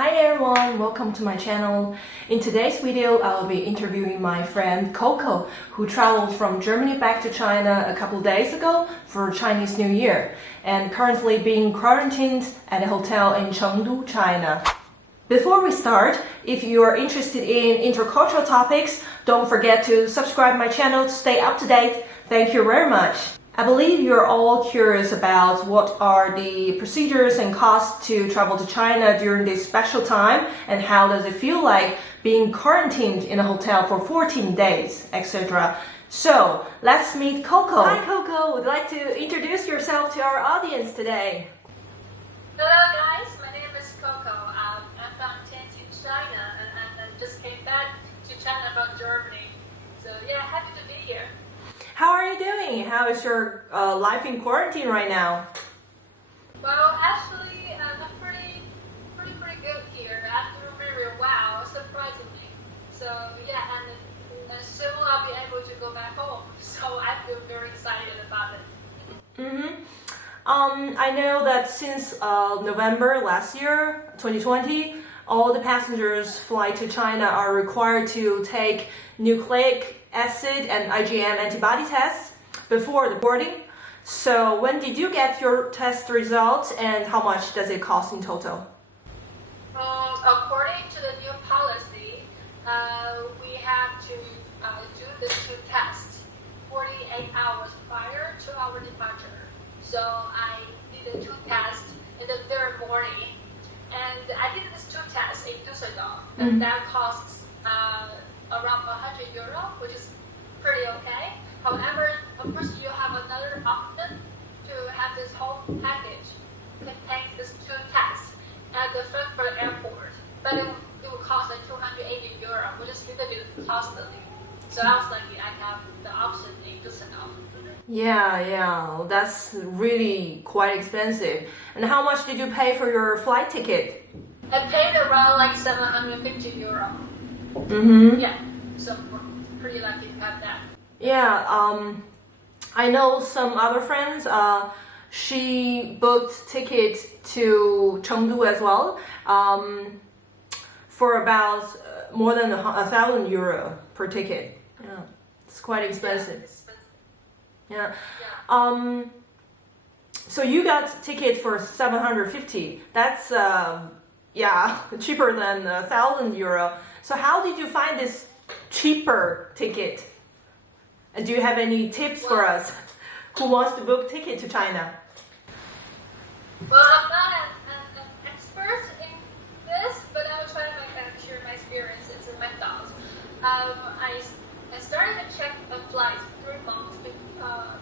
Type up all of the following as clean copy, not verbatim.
Hi everyone, welcome to my channel. In today's video, I will be interviewing my friend Coco, who traveled from Germany back to China a couple days ago for Chinese New Year, and currently being quarantined at a hotel in Chengdu, China. Before we start, if you are interested in intercultural topics, don't forget to subscribe my channel to stay up to date. Thank you very much. I believe you're all curious about what are the procedures and costs to travel to China during this special time, and how does it feel like being quarantined in a hotel for 14 days, etc. So, let's meet Coco. Hi Coco, would you like to introduce yourself to our audience today? Hello guys, my name is Coco. I'm from Tianjin, China, and I just came back to China from Germany. So yeah, happy to be here. How are you doing? How is your life in quarantine right now? Well, actually, I'm pretty good here. I'm doing really well, surprisingly. So yeah, and soon I'll be able to go back home. So I feel very excited about it. I know that since November last year, 2020, all the passengers fly to China are required to take nucleic acid and IgM antibody tests before the boarding. So when did you get your test results, and how much does it cost in total? According to the new policy, we have to do the two tests 48 hours prior to our departure. So I did the two tests in the third morning, and I did these two tests in Düsseldorf, and that costs around €100, which is pretty okay. However, of course, you have another option to have this whole package contain these two tests at the Frankfurt airport, but it will cost like €280, which is a little bit costly. So I was lucky I have the option in Düsseldorf. Yeah, that's really quite expensive. And how much did you pay for your flight ticket? I paid around like €750. Yeah, so we're pretty lucky to have that. Yeah, I know some other friends, she booked tickets to Chengdu as well, for about more than €1,000 per ticket. Yeah, it's quite expensive. Yeah. So you got ticket for €750. That's cheaper than €1,000. So how did you find this cheaper ticket? And do you have any tips for us who wants to book ticket to China? Well, I'm not an expert in this, but I will try to share my experiences and my thoughts. I started to check the flights 3 months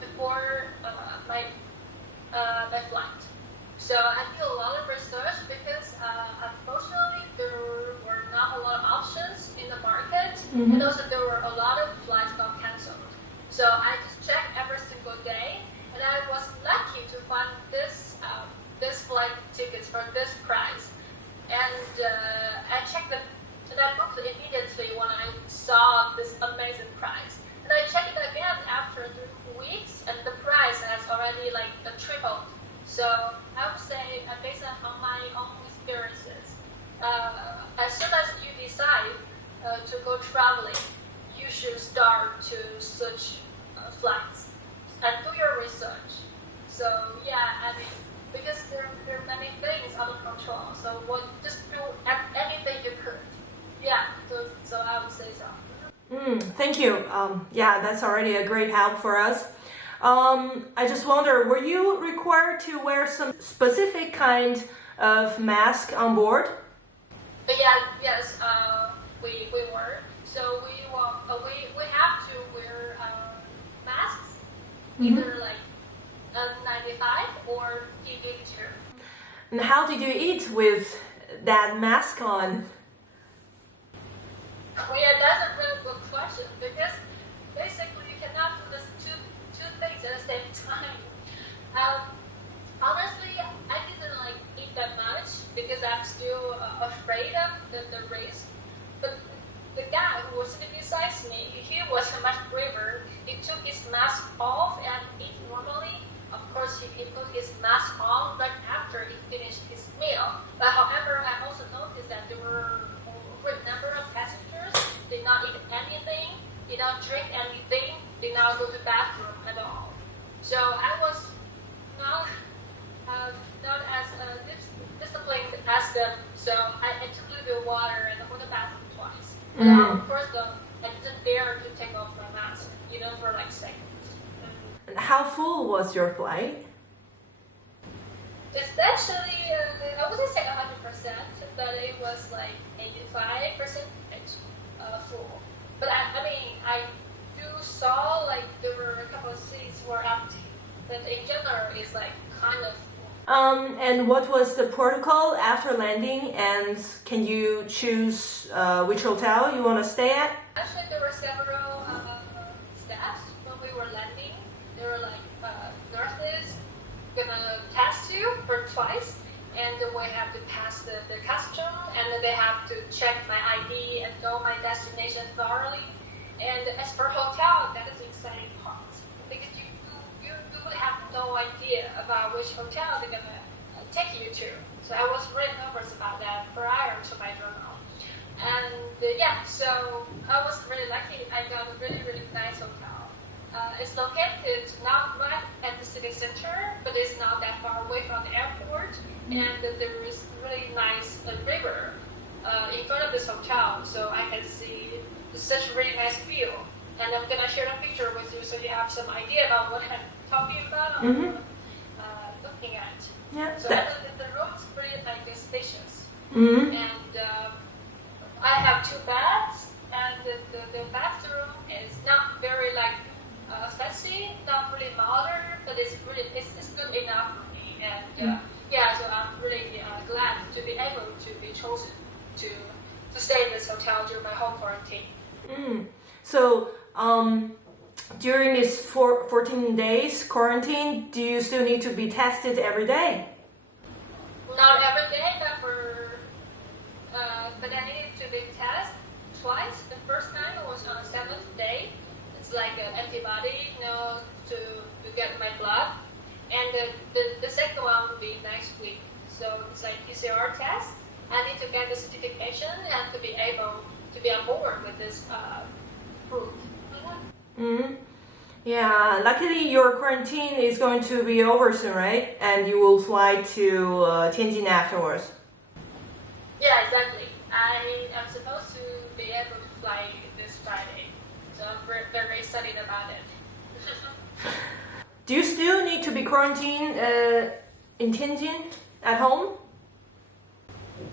before my flight. So I did a lot of research because unfortunately there were not a lot of options in the market, and also there were a lot of flights got cancelled. So I just checked every single day, and I was lucky to find this flight tickets for this price. And I checked them, and I booked it immediately when I saw this amazing price. And I checked it again after 3 weeks, and the price has already like tripled. So I would say, based on my own experiences, as soon as you decide to go traveling, you should start to search flights and do your research. So yeah, I mean, because there are many things out of control, so just do anything you could. Yeah, so I would say so. Thank you. Yeah, that's already a great help for us. I just wonder, were you required to wear some specific kind of mask on board? Yes, we were. So we have to wear masks, either like N95 or PPE2. And how did you eat with that mask on? Well, yeah, that's a really good question, because basically you cannot do this two things at the same time. Honestly, I didn't like eat that much because I'm still afraid of the risk. But the guy who was sitting beside me, he was much braver. He took his mask off and ate normally. Of course, he put his mask on right after he finished his meal. But however, I also noticed not drink anything, did not go to the bathroom at all. So I was not as disciplined as them. So I took a little bit of water and went to the bathroom twice. But of course, though, I didn't dare to take off my mask, for like seconds. How full was your flight? It's actually, I wouldn't say 100%, but it was like 85% full. But I do saw like there were a couple of seats were empty, but in general, it's like kind of full. And what was the protocol after landing? And can you choose which hotel you want to stay at? Actually, there were several staffs when we were landing. There were like nurses gonna test you for twice, and we have to pass the custom, and then they have to check my ID and know my destination thoroughly. And as for hotel, that is the exciting part because you would have no idea about which hotel they're gonna take you to. So I was really nervous about that prior to my journal. And so I was really lucky. I got a really, really nice hotel. It's located not right at the city center, but it's not that far away from the airport. And there is really nice river in front of this hotel, so I can see such a really nice view. And I'm gonna share a picture with you so you have some idea about what I'm talking about. Looking at. Yeah. So the room is pretty like spacious. Mm-hmm. And I have 2 beds, and the bathroom is not very like fancy, not really modern, but it's good enough for me. And so I'm really glad to be able to be chosen to stay in this hotel during my home quarantine. So during this 14 days quarantine, do you still need to be tested every day? Not every day, but I needed to be tested twice. The first time was on the 7th day. It's like an antibody, to get my blood. And the second one will be next week. So it's like PCR test. I need to get the certification and to be able to be on board with this group. Yeah, luckily your quarantine is going to be over soon, right? And you will fly to Tianjin afterwards. Yeah, exactly. I am supposed to be able to fly this Friday. So I'm very excited about it. Do you still need to be quarantined in Tianjin at home?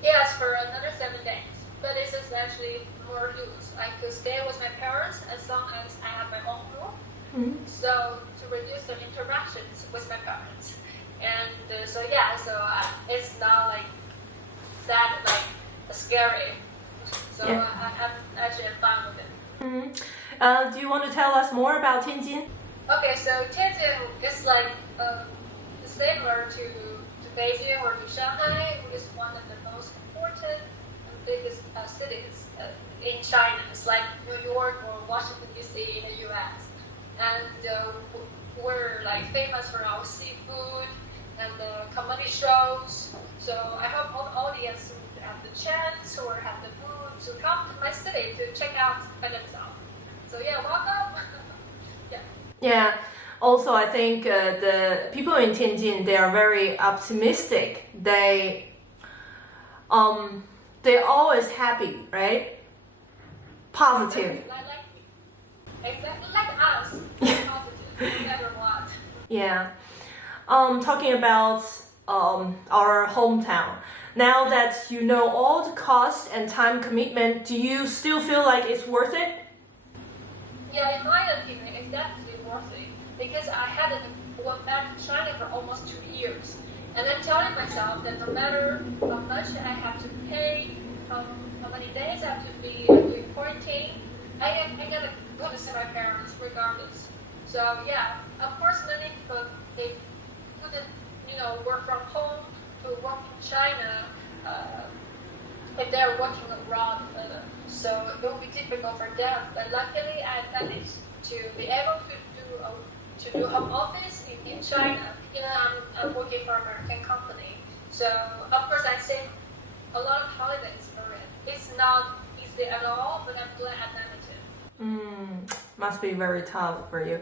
Yes, for another 7 days. But this is actually more loose. I could stay with my parents as long as I have my own room. So to reduce the interactions with my parents. And so it's not like that scary. So I'm actually fine with it. Do you want to tell us more about Tianjin? Okay, so Tianjin is like similar to Beijing or to Shanghai, which is one of the most important and biggest cities in China. It's like New York or Washington D.C. in the U.S. And we're like famous for our seafood and comedy shows. So I hope all the audience would have the chance or have the mood to come to my city to check out by themselves. So welcome. Yeah. Also, I think the people in Tianjin, they are very optimistic. They're always happy, right? Positive. Exactly like us. Positive, no matter what. Yeah. Talking about our hometown. Now that you know all the cost and time commitment, do you still feel like it's worth it? Yeah, in my opinion, it's definitely worth it. Because I hadn't went back to China for almost 2 years. And I'm telling myself that no matter how much I have to pay, how many days I have to be quarantined, I gotta go to see my parents regardless. So of course many people, they couldn't, work from home to work in China if they're working abroad. So it will be difficult for them. But luckily I managed to be able to do home office in China. I'm working for an American company. So of course I save a lot of holidays for it. It's not easy at all, but I'm glad I managed it. Must be very tough for you.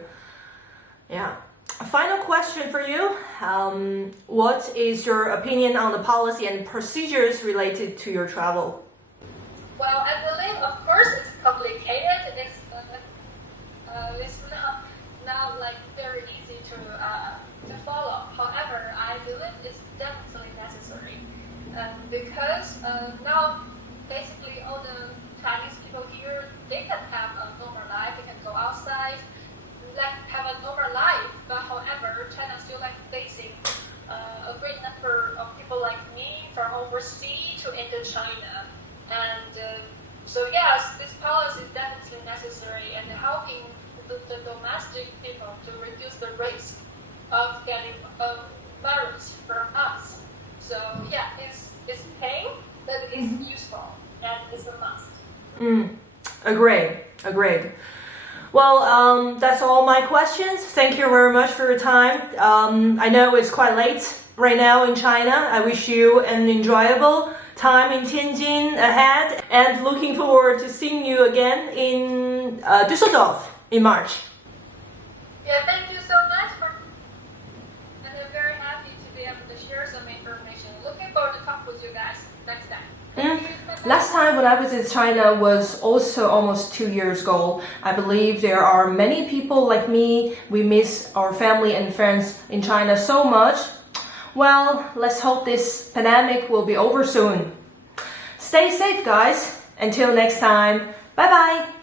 Yeah. A final question for you. What is your opinion on the policy and procedures related to your travel? Well, I believe, of course, it's complicated. It's not like very easy to follow. However, I believe it's definitely necessary because now basically all the Chinese people here, they can have a normal life. They can go outside, like have a normal life. But however, China still like facing a great number of people like me from overseas to enter China. And so yes, this policy is definitely necessary and helping the domestic people to reduce the risk of getting a virus from us. So yeah, it's pain, but it's useful and it's a must. Agreed. Well, that's all my questions. Thank you very much for your time. I know it's quite late right now in China. I wish you an enjoyable time in Tianjin ahead and looking forward to seeing you again in Düsseldorf in March. Yeah, thank you so much and I'm very happy to be able to share some information. Looking forward to talk with you guys next time. Last time when I visited China was also almost 2 years ago. I believe there are many people like me. We miss our family and friends in China so much. Well, let's hope this pandemic will be over soon. Stay safe, guys. Until next time. Bye-bye.